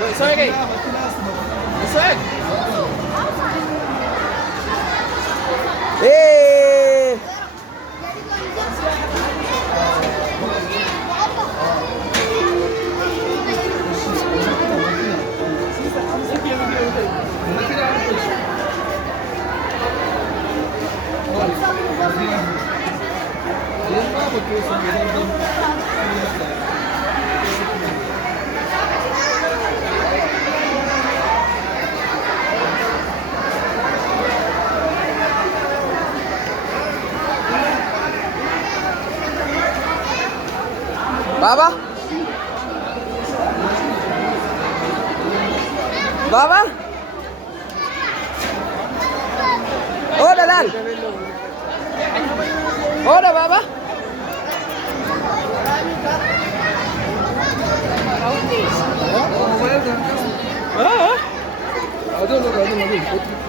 Soy kay. Soy. Eh! Baba? Baba? Oh, Dalan. Oh, da Baba? Ah.